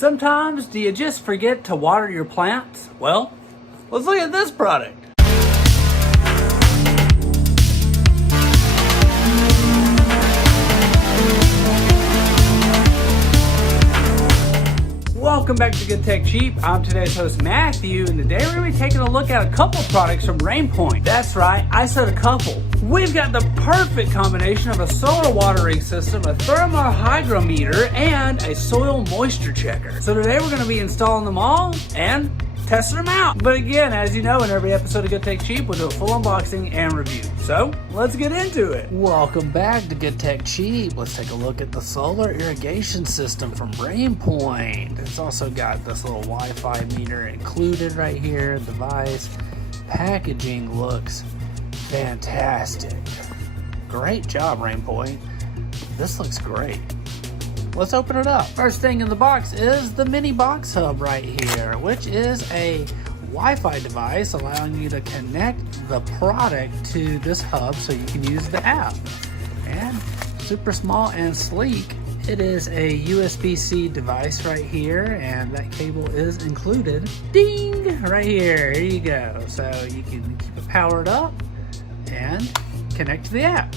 Sometimes, do you just forget to water your plants? Well, let's look at this product. Welcome back to Good Tech Cheap. I'm today's host Matthew, and today we're going to be taking a look at a couple products from RainPoint. That's right, I said a couple. We've got the perfect combination of a solar watering system, a thermal hygrometer, and a soil moisture checker. So today we're going to be installing them all and testing them out. But again, as you know, in every episode of Good Tech Cheap, we'll do a full unboxing and review. So let's get into it. Welcome back to Good Tech Cheap. Let's take a look at the solar irrigation system from RainPoint. It's also got this little Wi-Fi meter included right here. Device packaging looks fantastic. Great job, RainPoint. This looks great. Let's open it up. First thing in the box is the mini box hub right here, which is a Wi-Fi device allowing you to connect the product to this hub so you can use the app. And super small and sleek. It is a USB-C device right here, and that cable is included. Ding! Right here. Here you go. So you can keep it powered up and connect to the app.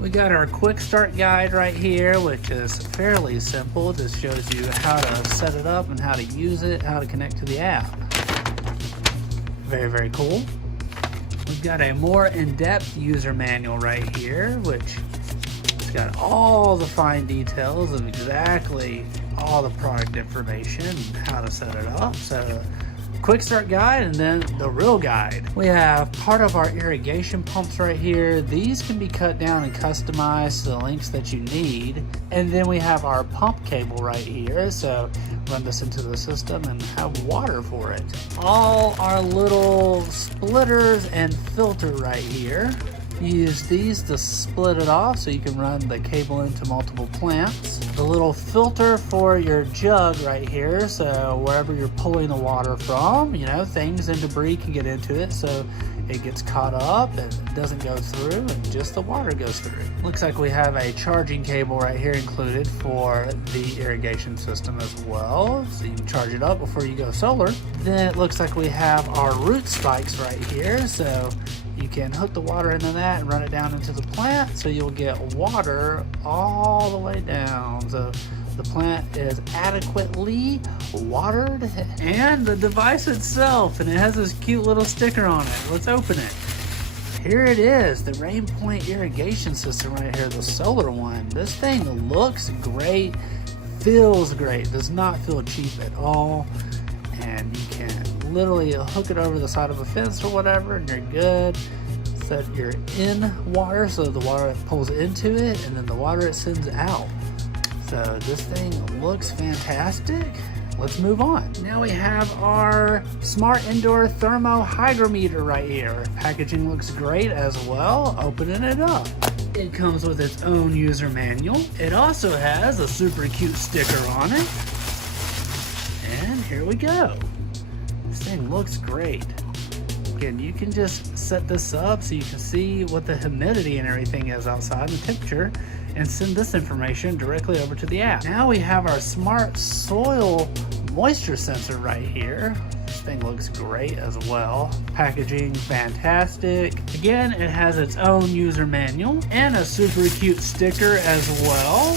We got our quick start guide right here, which is fairly simple. Just shows you how to set it up and how to use it, how to connect to the app. Very, very cool. We've got a more in-depth user manual right here, which has got all the fine details of exactly all the product information and how to set it up. So quick start guide and then the real guide. We have part of our irrigation pumps right here. These can be cut down and customized to the lengths that you need. And then we have our pump cable right here. So run this into the system and have water for it. All our little splitters and filter right here. Use these to split it off so you can run the cable into multiple plants. The little filter for your jug right here, so wherever you're pulling the water from, you know, things and debris can get into it, so it gets caught up and it doesn't go through and just the water goes through. Looks like we have a charging cable right here included for the irrigation system as well, so you can charge it up before you go solar. Then it looks like we have our root spikes right here, so you can hook the water into that and run it down into the plant, so you'll get water all the way down. So the plant is adequately watered. And the device itself, and it has this cute little sticker on it. Let's open it. Here it is, the RainPoint irrigation system right here, the solar one. This thing looks great, feels great, does not feel cheap at all. And you can literally hook it over the side of a fence or whatever and you're good. Set your in water so the water pulls into it and then the water it sends out. So this thing looks fantastic. Let's move on. Now we have our smart indoor thermo hygrometer right here. Packaging looks great as well. Opening it up. It comes with its own user manual. It also has a super cute sticker on it. And here we go. This thing looks great. Again, you can just set this up so you can see what the humidity and everything is outside, the temperature, and send this information directly over to the app. Now we have our smart soil moisture sensor right here. This thing looks great as well. Packaging fantastic. Again, it has its own user manual and a super cute sticker as well.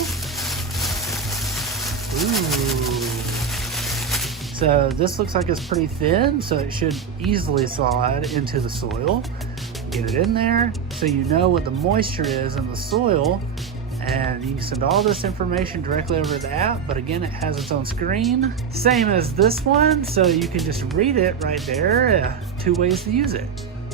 Ooh. So this looks like it's pretty thin, so it should easily slide into the soil. Get it in there so you know what the moisture is in the soil, and you can send all this information directly over the app. But again, it has its own screen, same as this one, so you can just read it right there. 2 ways to use it.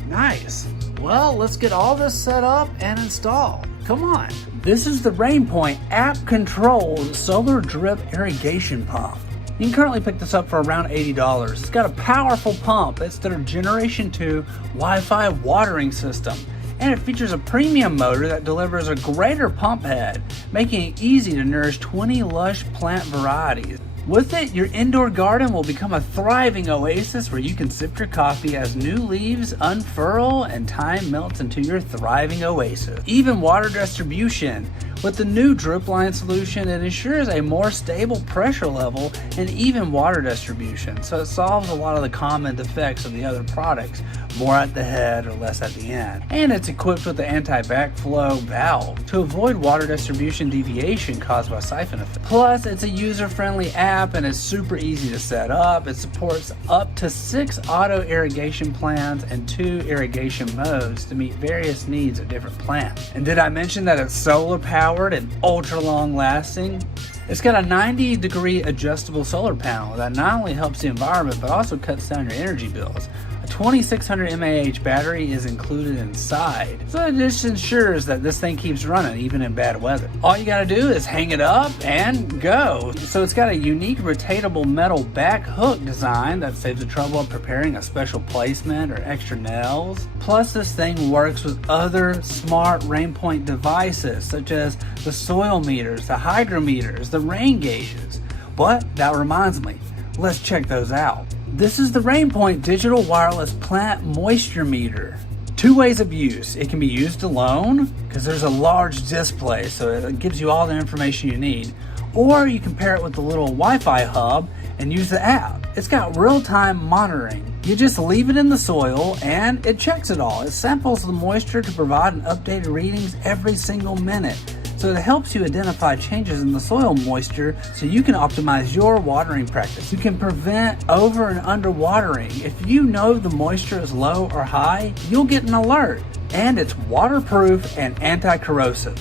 Nice. Well, let's get all this set up and installed. Come on. This is the RainPoint app-controlled solar drip irrigation pump. You can currently pick this up for around $80. It's got a powerful pump. It's their Generation 2 Wi-Fi watering system. And it features a premium motor that delivers a greater pump head, making it easy to nourish 20 lush plant varieties. With it, your indoor garden will become a thriving oasis where you can sip your coffee as new leaves unfurl and time melts into your thriving oasis. Even water distribution. With the new drip line solution, it ensures a more stable pressure level and even water distribution, so it solves a lot of the common defects of the other products, more at the head or less at the end. And it's equipped with the anti-backflow valve to avoid water distribution deviation caused by siphon effect. Plus, it's a user-friendly app and it's super easy to set up. It supports up to 6 auto irrigation plans and 2 irrigation modes to meet various needs of different plants. And did I mention that it's solar powered and ultra long lasting? It's got a 90-degree adjustable solar panel that not only helps the environment but also cuts down your energy bills. A 2600 mAh battery is included inside, so it just ensures that this thing keeps running even in bad weather. All you gotta do is hang it up and go. So it's got a unique rotatable metal back hook design that saves the trouble of preparing a special placement or extra nails. Plus, this thing works with other smart RainPoint devices such as the soil meters, the hydrometers, the rain gauges. But that reminds me, let's check those out. This is the RainPoint digital wireless plant moisture meter. 2 ways of use. It can be used alone because there's a large display, so it gives you all the information you need. Or you can pair it with the little Wi-Fi hub and use the app. It's got real-time monitoring. You just leave it in the soil and it checks it all. It samples the moisture to provide updated readings every single minute. So it helps you identify changes in the soil moisture so you can optimize your watering practice. You can prevent over and under watering. If you know the moisture is low or high, you'll get an alert. And it's waterproof and anti-corrosive.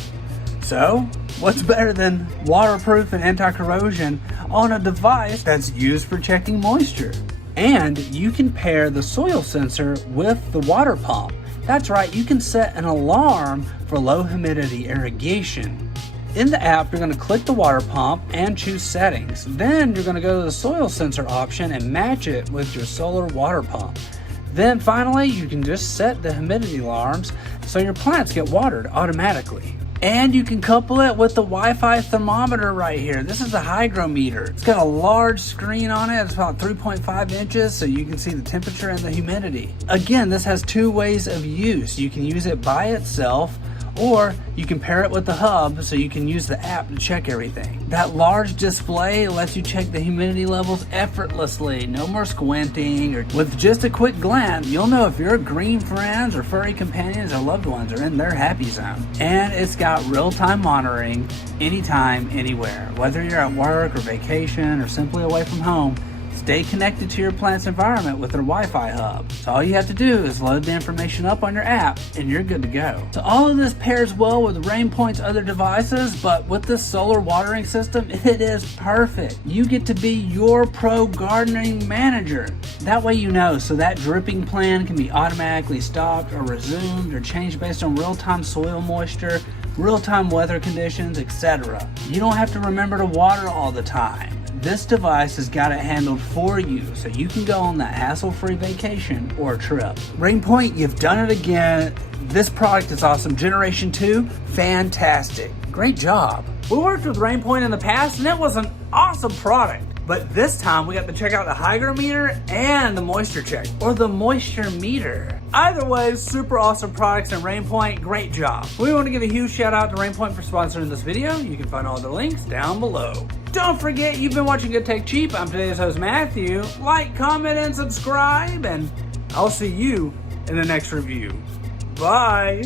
So, what's better than waterproof and anti-corrosion on a device that's used for checking moisture? And you can pair the soil sensor with the water pump. That's right, you can set an alarm for low humidity irrigation. In the app, you're going to click the water pump and choose settings. Then you're going to go to the soil sensor option and match it with your solar water pump. Then finally, you can just set the humidity alarms so your plants get watered automatically. And you can couple it with the Wi-Fi thermometer right here. This is a hygrometer. It's got a large screen on it. It's about 3.5 inches, so you can see the temperature and the humidity. Again, this has 2 ways of use. You can use it by itself, or you can pair it with the hub so you can use the app to check everything. That large display lets you check the humidity levels effortlessly. No more squinting, or with just a quick glance, you'll know if your green friends or furry companions or loved ones are in their happy zone. And it's got real-time monitoring anytime, anywhere. Whether you're at work or vacation or simply away from home, stay connected to your plant's environment with their Wi-Fi hub. So all you have to do is load the information up on your app and you're good to go. So all of this pairs well with RainPoint's other devices, but with this solar watering system, it is perfect. You get to be your pro gardening manager. That way you know, so that dripping plan can be automatically stopped or resumed or changed based on real-time soil moisture, real-time weather conditions, etc. You don't have to remember to water all the time. This device has got it handled for you, so you can go on that hassle-free vacation or trip. RainPoint, you've done it again. This product is awesome. Generation 2, fantastic. Great job. We worked with RainPoint in the past and it was an awesome product. But this time we got to check out the hygrometer and the moisture check, or the moisture meter. Either way, super awesome products and RainPoint, great job. We want to give a huge shout out to RainPoint for sponsoring this video. You can find all the links down below. Don't forget, you've been watching Good Tech Cheap. I'm today's host, Matthew. Like, comment, and subscribe, and I'll see you in the next review. Bye.